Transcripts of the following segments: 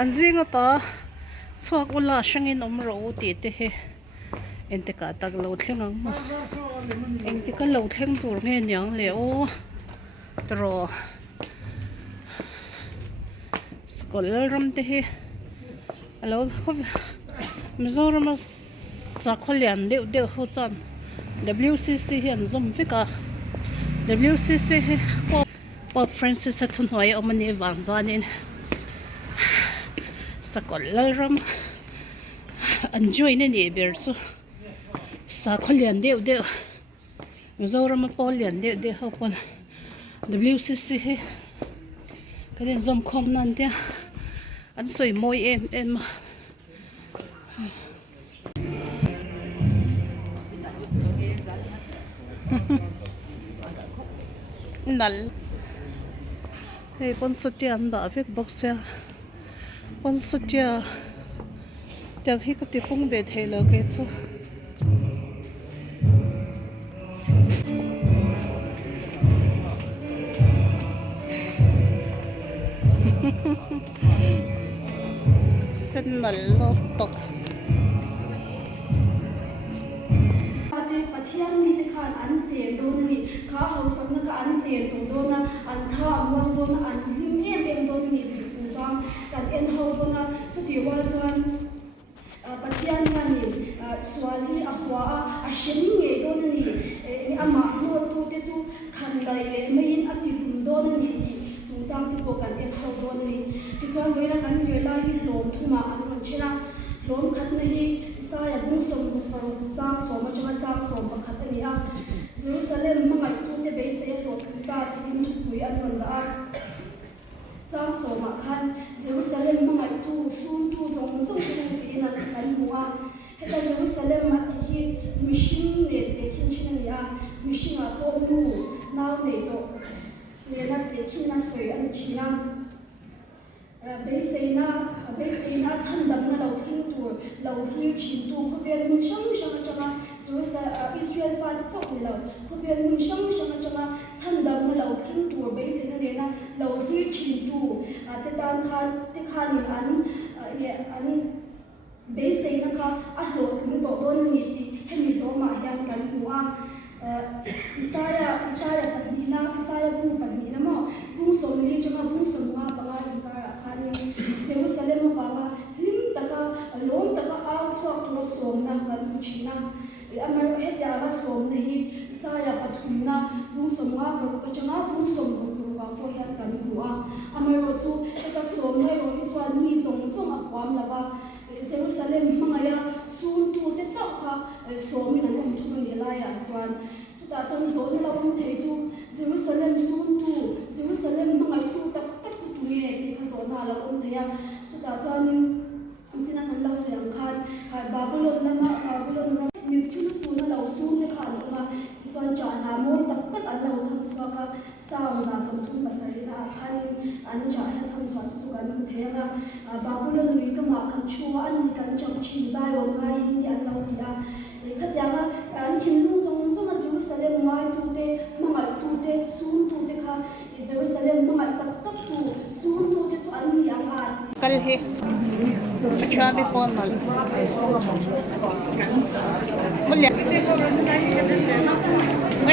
an zinga ta chuak ula hringin omro ti te he ente ka tak lo thleng ang ma ente ka lo thleng tur nge nyang le o tro skol ram te he alo khob mizoram sa kholian de ho chan WCC hian zum fika WCC he Pope Francis athun hoi omani wang janin sakol ram enjoy ne ni ber chu sa kholian de mizoram polian de ho pon WCC he kalen zum khom nan tia an soi moi em nal hey pon sotia anda vek boxya pon sotia tel hi ka ti pung be thelo ke chu senal lo tok pathian mi te khan an chen do na ni kha ho sam na ka an chen to do na an tha mon do na an lim em do ni ti chung chang kan en ho do na chu ti wa chuan pathian ha ni swali ahwa a shen nge do na ni ni ama no tu te chu khan dai le mai in ati bum do na ni ti chung chang ti ko kan en ho do na ni ti chuan weina kan se la hi lom thuma an ron chena lom khat na hi saya bung som paru chang som changa chang som pakhat ani a Jerusalem mangai tu te be se to ta tin pui an ron da chang som ma khan Jerusalem mangai tu sun tu zong zong tu ti na kan muwa heta Jerusalem ma ti hi mission ne te kin chin ani a mission a to nu naw ne to ne na te kin na soi an china Beiseina chandam na lau thing tur lau hi chin tu khopian mun shang changa Israel fa ti chok lau khopian mun shang changa chandam na lau thing tur beiseina ne na lau hi chin tu te tan khan te khan ni an beiseina kha a lo thing to don ni ti hemi lo ma hian kan huwa Isaya bu panina mo bung som ni changa bung som nga panga inkar akhani Jerusalem ma ba lim taka lom taka aw chuak tu som na kan china amar het ya ma som na hi Isaya pathumna bung som nga ro ka changa bung som ro ka ko hian kan huwa amar ro chu eta som nai ro hi chuan ni som akwam lawa Jerusalem mangaya sun tu te chau kha som in an thu ni la ya chuan ta chang so ni lawm thei chu Jerusalem sun tu Jerusalem mangai tu tak tu nge ti kha so na la om theya chu ta chanin china kan lo siang khan ha Babylon ro mi thu su na lo su ne khan ma ti chuan cha na moi tak an lo chang chwa ka sang za som thu pasari na khanin an cha na chang chwa chu kan theya Babylon ri ka ma kan chua an ni kan chang chi za yo ngai in ti an lo ti a khatyanga an thin lu zong Jerusalem ngai tu te mangai tu te sun tu te kha Jerusalem mangai tak tu sun tu te chu an ni ang a kal he acha bi pon mal mulya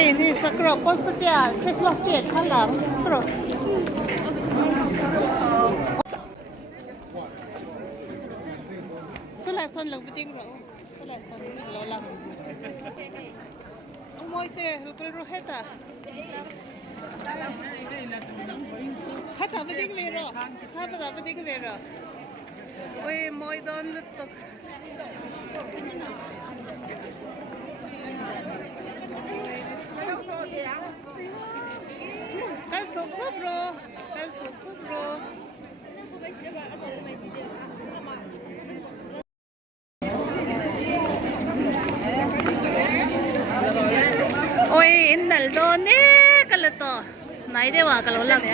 ei ni sakro pon satya Christmas tree chalang pro sala son lang biting ro sala son lo lang moite hukul roheta khata biting vero khata biting vero oi moi don lutok kan sop bro oi innal do ne kalato nai dewa kalo lang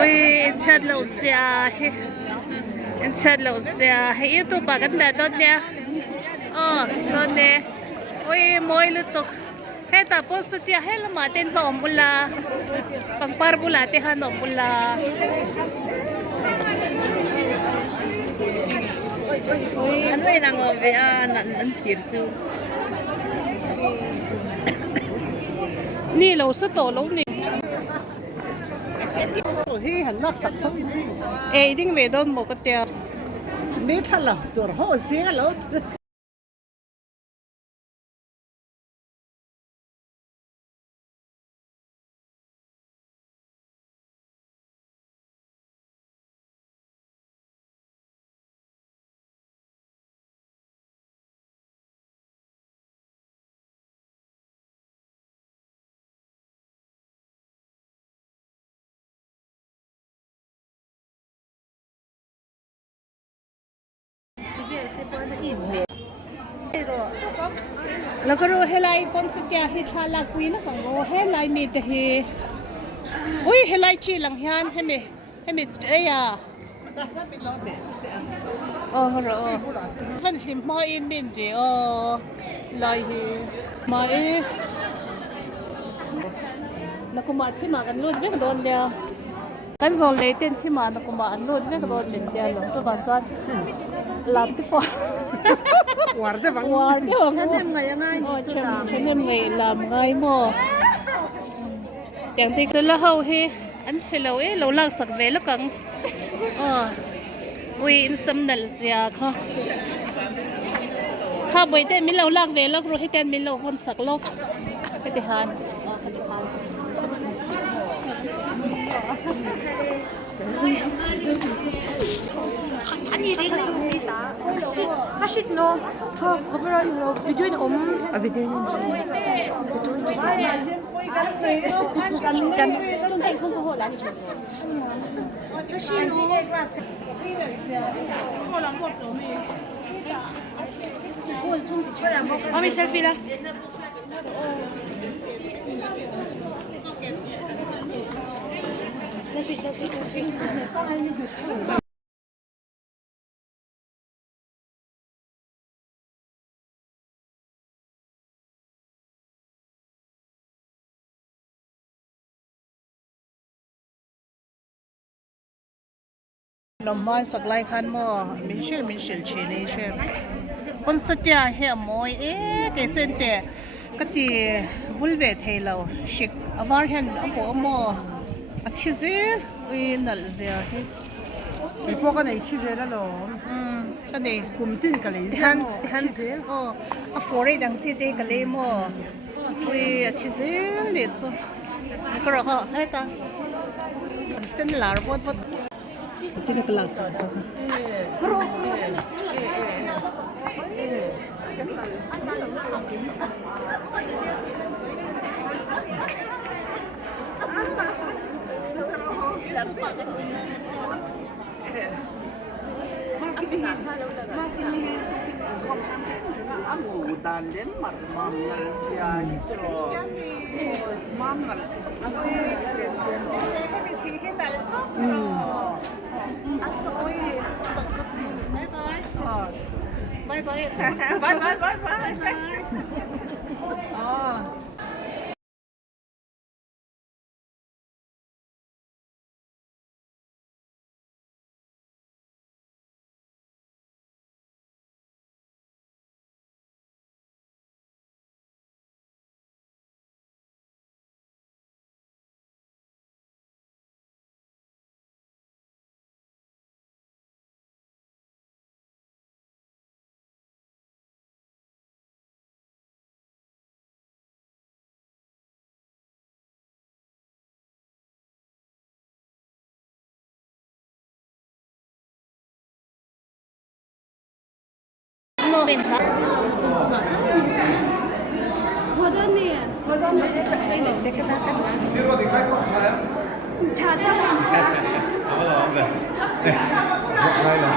oi chat lo sia he YouTube ba ganda do ne oh do ne oi moi lutok ta pos tia hel ma ten pa om ula pang par bula te han om ula ano ay nang ove nan tirsu ni lo sa to lo ni hi han nak sak thong ni e ding ve don mo ka tia me thala tor ho se loแล้วก็รู้เฮลัยปนสเตียฮิทาlakpuiนะของรู้เฮลัยมีแต่เฮอุ้ยเฮลัยชีหลังฮันให้มีเอ้ยอ่ะ ta sa bi lo be อ๋อเหรอฟันหิมมาอินบินเดียวลายเฮมาเอแล้วก็มาที่มากันรุ่นเวกโดนเดียวกันโซนเลยเต้นที่มาแล้วก็มาอันรุ่นเวกโดนเป็นเดียวหลงจะบานจันลำที่ฟอ warde bang วานที่ว่า chanem nga yang ai โอ้ฉันยังไงลำไงโมอย่างที่คือละเฮาเฮอันเชลเอาเราลากสักเวลกังอ๋อวินสำนักเสียค่ะข้าบ่อยแต่มีเราลากเวลรู้ให้แต่มีเราคนสักโลกปฏิหารอ๋อปฏิหาร 아니 이거 하시 너 카메라로 비디오는 아 비디오는 마미 셀피라 셀피 Nomai saklai khan mo minshil chini shem kon satya he moi e ke chente kati vulve thelo shik awar hen apo mo athize uinal zia he ipo ka nei thi zela lo kani kumtin ka le han o a fore dang chi te ka le mo ui athize le so ni ko ha hai ta sen lar bot Sino ka lang sa dan đến mặt mầm là gì rồi mắm là Bye bye. bye sira दिखाई कौन सा है अब लगा दे नहीं ना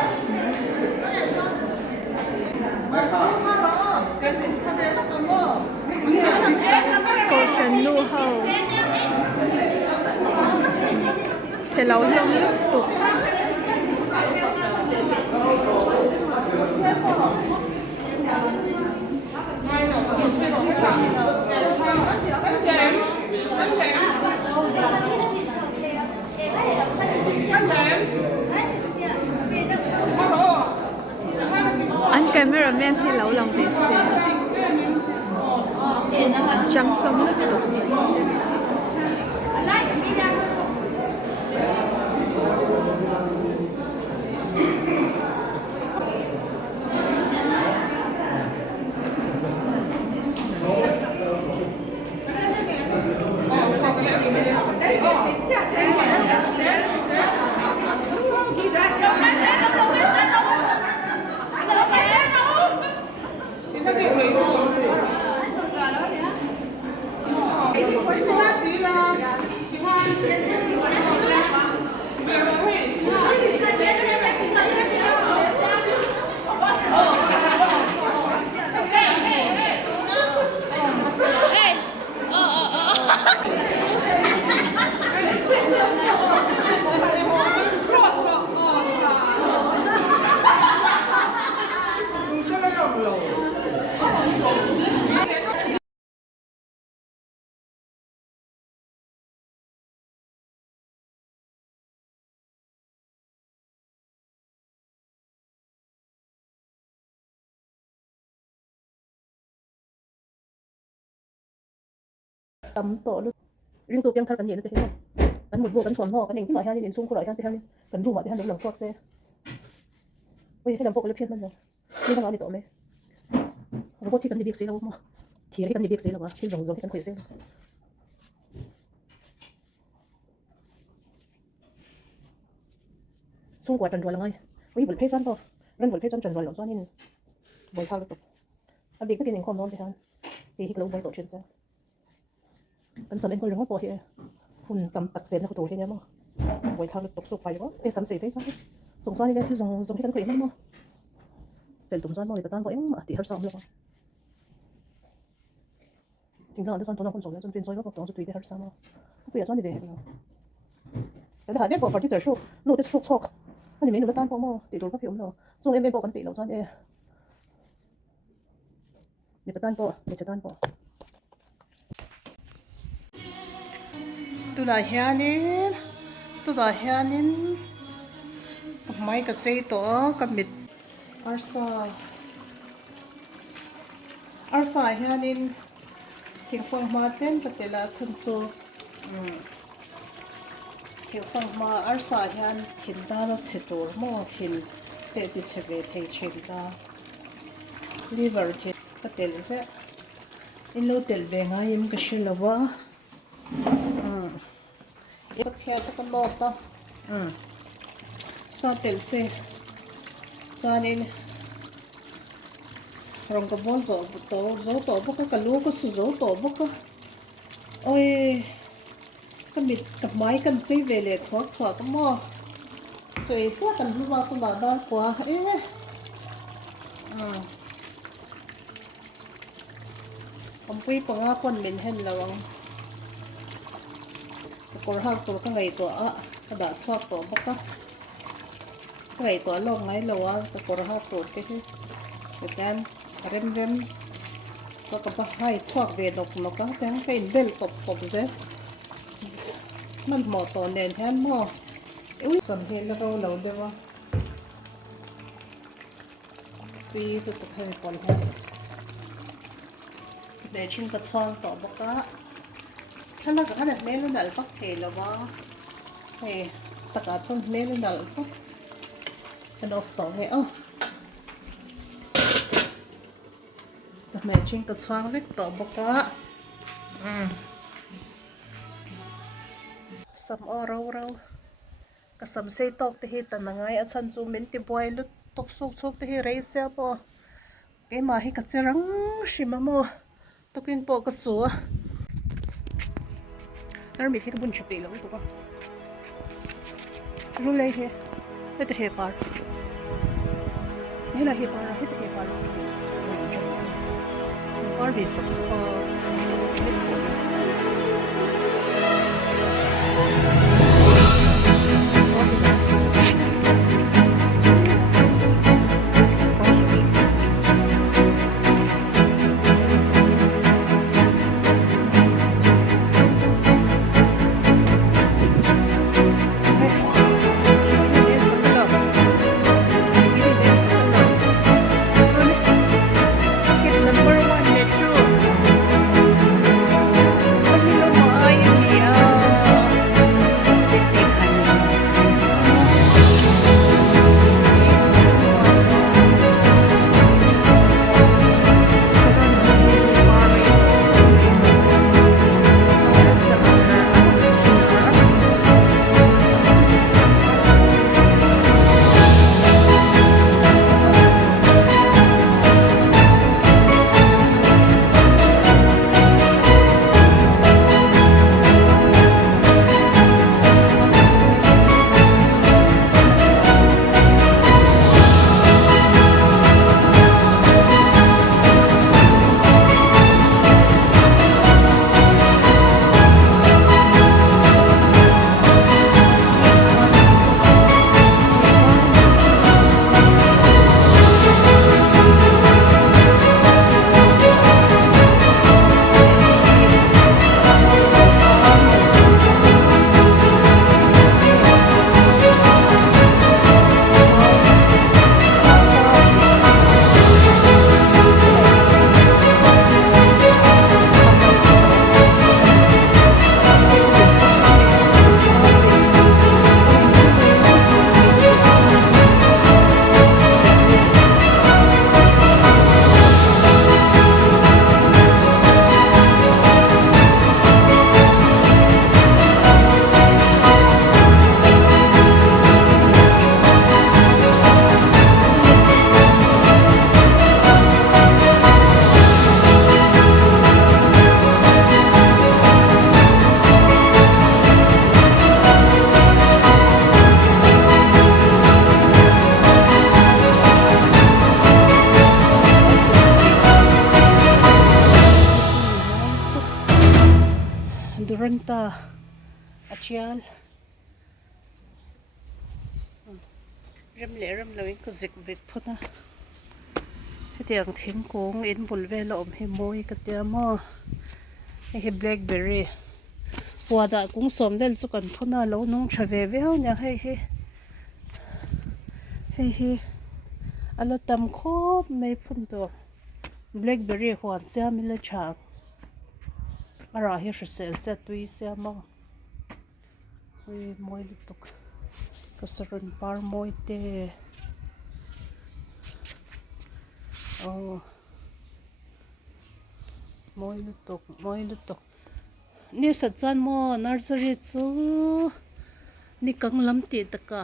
Caution nu hao sẽ lâu lông liên tục anh cameraman thì lâu lòng để xem trắng không hết tục tấm tổ luôn riêng tụ tiếng thằng cần gì nữa thế không cần một bộ cần thuần ho cần những cái loại hai đến xung của loại hai thì hai cần rủ mà thì hai đến lòng xoạc xe bây giờ cái làm bộ cái phiên bây giờ như thằng nào đi tổ mày nó có thì cần đi việc xe đâu mà thì cái cần đi việc xe là mà thì giống cái cần khỏe xe xung của trần rồi là ngay bây giờ vẫn phê dân thôi vẫn vẫn phê dân trần rồi là do nên với thao được anh biết cái này còn non thì hơn thì cái lâu bay tổ chuyên gia cần sắm em có lương của thì hun tầm tắc sen nó có tổ thế nhá mà với thao được tục sụp phải quá để sắm sỉ thế sao dùng do nên thì dùng cái cần khỏe lắm mà tiền tụng do mà người ta tan vội mà thì hết xong luôn chính ra là son nó không sống trong tuyến rồi nó có tụng tùy để hết xong mà bây giờ do như vậy cái thứ hai nhất bộ phậnที่จะสู้นู่นจะสู้ชกอันนี้ไม่รู้ตั้งพอมั้งติดตัวก็ผิวมั้งส่งเอ็มเป็นปกติเราซ้อนเอเดี๋ยวตั้งปอเดี๋ยวจะตั้งปอตัวละเฮียนินกับไม้กับเจตัวกับมิดอาร์ซาเฮียนินทิ้งฟังมาเต้นกับเตล่าชันซูทิ้งฟังมาอาร์ซาเฮียนทิ้งตาเราเฉดตัวมั่วทิ้งเตะติดเฉดเทเฉดตาลิเวอร์ทิ้งกับเตล่าเซ่อินโลเตลเบงายิมกับชิลาวะอีกแค่ตะกันโลดต่อซาเตลเซ่จานินรองกับวันโซ่บุกกับลูกก็สุโซ่โตบุกโอ้ยก็มีกับไม้กันซีเวเลทวักก็มั่วสวยจ้ากันรู้ว่าตัวด้านขวาผมไปปังอาคนเป็นเห็นแล้วก็หักตัวก็ไงตัวกระดาษชอบตัวบุกก็ไงตัวลงไงแล้วก็หักตัวก็คือการเร็มก็ก็ให้ชอบเวดอกนกก็แต่ให้เบลตบเสียมันหมอตัวเน้นแทนหมอสำเพ็ญแล้วเราเดี๋ยวปีตัวตะเพ็ญก่อนแทนเดี๋ยวชิมกระชอนต่อบอกว่าถ้าเราขนาดเมล์นั่นปักเทแล้วว่าเฮ้ตะการชนเมล์นั่นปักกระดกต่อเฮ้แม่ชิงกระชวางเล็กต่อบอกว่าสำเรากระสำเซตอกที่ตันนังไงอาจารย์จูเมนติบอยลุดตกสุกที่เรย์เซียปอเกมาให้กระเจรังชิมาโมตกินปอกระสัวแล้วมีที่บุญชุบอีแล้วตัวก็รู้เลยเฮ้ไม่แต่เฮปาร์นี่แหละเฮปาร์เฮปาร์Barbie ta achial rem le rem lo in ko zik vit phuna hetiang thingkung in bul vel om hi moi ka tia mo hi blackberry wada kung som vel chu kan phuna lo nung tha ve ve ho nya hei ala tam khop mai phun to blackberry hwan sia mi la chang ara hi sel se tui sia mo ui moi lu tuk kasarun par moi te oh moi lu tuk ni sa chan mo nursery chu ni kang lam ti taka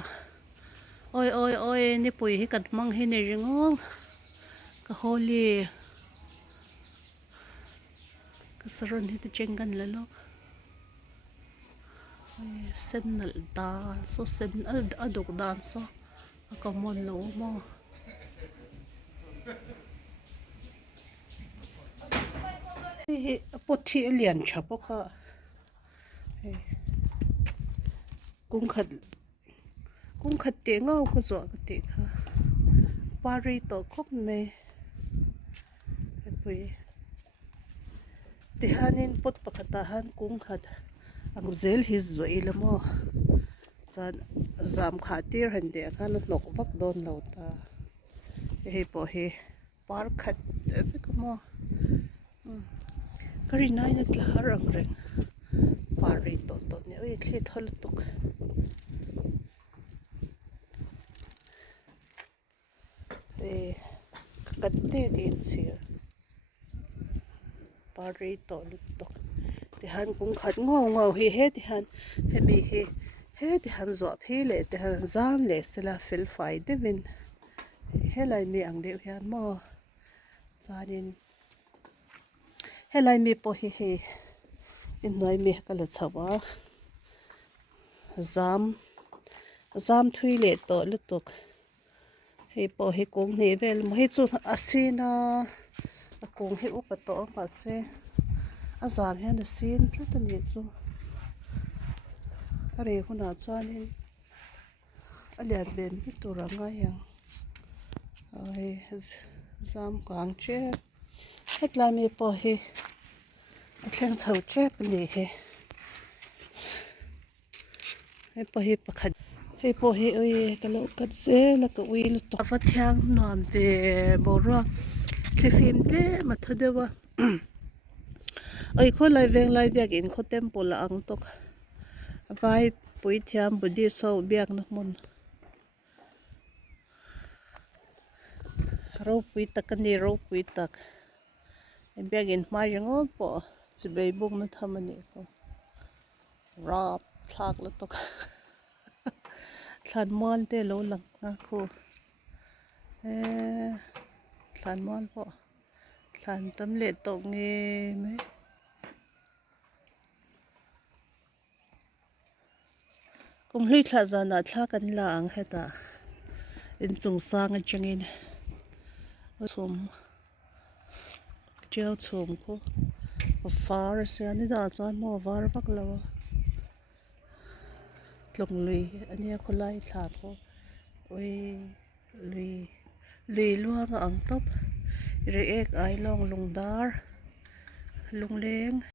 oi ni pui hi kat mang hi ni ringong ka holi ka saron hi te chengan lalo sen nal da so sen adok dan so ka mon lo mo hi pothi lian chapo ka kung khat te ngau ko zo ka te kha pari to khop me pui te hanin pot pakhata han kung khat ang zel hi zo ilamo chan zam khatir hande khan nok bak don lo ta hi po hi par khat ko mo kari nai na tla harang reng pari to ne oi thli thol tuk katte din sir pari to lutok ti han kung khat ngau hi he ti han he mi he ti han zo phi le ti han zam le sela fil fai de vin he lai mi ang de hian mo chanin he lai mi po hi in noi mi ka la chawa zam thui le to lutok hei po hi kung ni vel mo hi chu asina kung hi upato ma se azam hian a sin tlat ani chu are huna chanin alian ben hi turanga yang ai zam kang che hetla mi po hi thleng chho che pani he hei po hi pakhat hei po hi oi kalo kat se la ka ui lu to va thyang nom ve boro thlefim te mathodewa oi kho lai veng lai biak in kho temple ang tok vai pui thiam budi so biak na mon ro pui takani ro pui tak biak in mai ringo po chibei buk na thamani ko rap thak la tok thlan mal te lo lang nga khu thlan mal po thlan tam le tok nge me kum hlui thla zana thla kan la ang heta in chung sang atangin chum chiao chum ko far se ani da chan mo var vak lawa tlong lui ania kholai thla ko oi lui luang ang top re ek ai long lungdar lungleng